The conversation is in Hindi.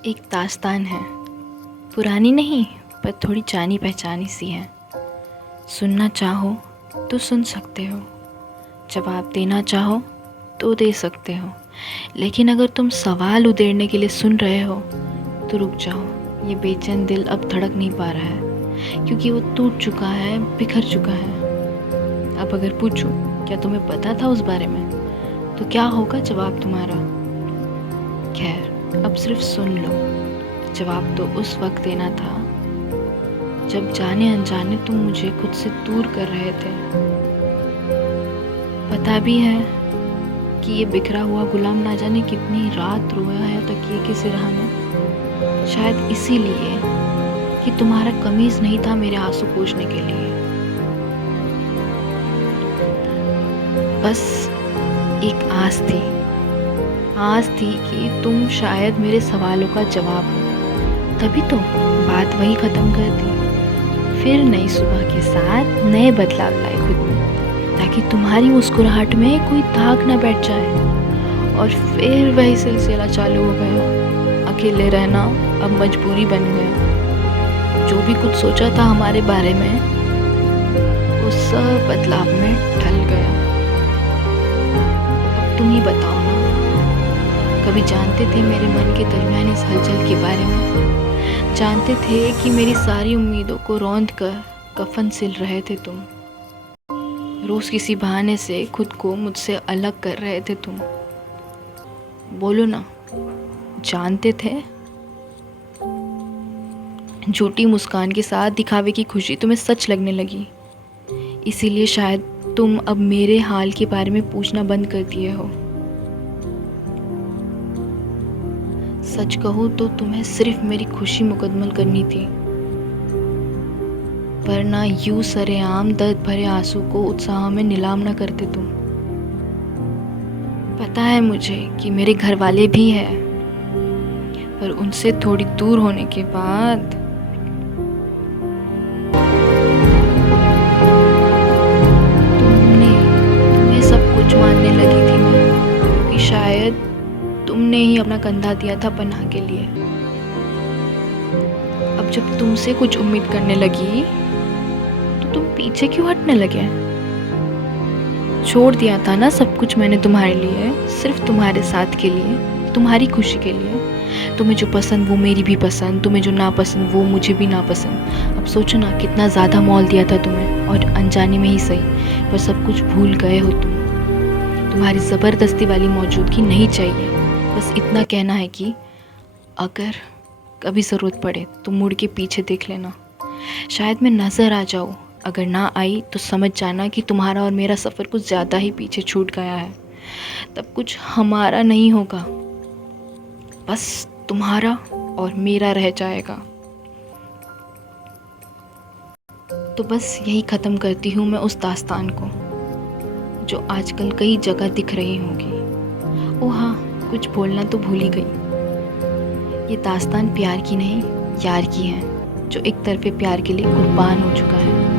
एक दास्तान है, पुरानी नहीं पर थोड़ी जानी पहचानी सी है। सुनना चाहो तो सुन सकते हो, जवाब देना चाहो तो दे सकते हो, लेकिन अगर तुम सवाल उधेड़ने के लिए सुन रहे हो तो रुक जाओ। ये बेचैन दिल अब धड़क नहीं पा रहा है, क्योंकि वो टूट चुका है, बिखर चुका है। अब अगर पूछूं क्या तुम्हें पता था उस बारे में, तो क्या होगा जवाब तुम्हारा? खैर, अब सिर्फ सुन लो। जवाब तो उस वक्त देना था जब जाने अनजाने तुम मुझे खुद से दूर कर रहे थे। पता भी है कि ये बिखरा हुआ गुलाम ना जाने कितनी रात रोया है तकिए के सिरहाने, शायद इसीलिए कि तुम्हारा कमीज नहीं था मेरे आंसू पोंछने के लिए। बस एक आस थी कि तुम शायद मेरे सवालों का जवाब हो, तभी तो बात वही ख़त्म कर दी। फिर नई सुबह के साथ नए बदलाव लाए खुद में, ताकि तुम्हारी मुस्कुराहट में कोई दाग न बैठ जाए। और फिर वही सिलसिला चालू हो गया। अकेले रहना अब मजबूरी बन गया। जो भी कुछ सोचा था हमारे बारे में, वो सब बदलाव में ढल गया। अब तुम ही बताओ ना, कभी जानते थे मेरे मन के दरमियान इस हलचल के बारे में? जानते थे कि मेरी सारी उम्मीदों को रौंद कर कफन सिल रहे थे तुम? रोज़ किसी बहाने से खुद को मुझसे अलग कर रहे थे तुम? बोलो ना, जानते थे? झूठी मुस्कान के साथ दिखावे की खुशी तुम्हें सच लगने लगी, इसीलिए शायद तुम अब मेरे हाल के बारे में पूछना बंद कर दिए हो। सच कहूँ तो तुम्हें सिर्फ मेरी खुशी मुकम्मल करनी थी, पर ना यूं सरेआम दर्द भरे आंसू को उत्साह में नीलाम न करते तुम। पता है मुझे कि मेरे घर वाले भी हैं, पर उनसे थोड़ी दूर होने के बाद तुम्हें सब कुछ मानने लगी थी मैं, क्योंकि शायद तुमने ही अपना कंधा दिया था पनाह के लिए। अब जब तुमसे कुछ उम्मीद करने लगी तो तुम पीछे क्यों हटने लगे? छोड़ दिया था ना सब कुछ मैंने तुम्हारे लिए, सिर्फ तुम्हारे साथ के लिए, तुम्हारी खुशी के लिए। तुम्हें जो पसंद वो मेरी भी पसंद, तुम्हें जो नापसंद वो मुझे भी नापसंद। अब सोचो ना, कितना ज़्यादा मोल दिया था तुम्हें, और अनजाने में ही सही, पर सब कुछ भूल गए हो तुम। तुम्हारी ज़बरदस्ती वाली मौजूदगी नहीं चाहिए। बस इतना कहना है कि अगर कभी ज़रूरत पड़े तो मुड़ के पीछे देख लेना, शायद मैं नज़र आ जाऊँ। अगर ना आई तो समझ जाना कि तुम्हारा और मेरा सफ़र कुछ ज़्यादा ही पीछे छूट गया है। तब कुछ हमारा नहीं होगा, बस तुम्हारा और मेरा रह जाएगा। तो बस यही ख़त्म करती हूँ मैं उस दास्तान को, जो आजकल कई जगह दिख रही होगी। ओ हाँ, कुछ बोलना तो भूल ही गई। ये दास्तान प्यार की नहीं, यार की है, जो एक तरफे प्यार के लिए कुर्बान हो चुका है।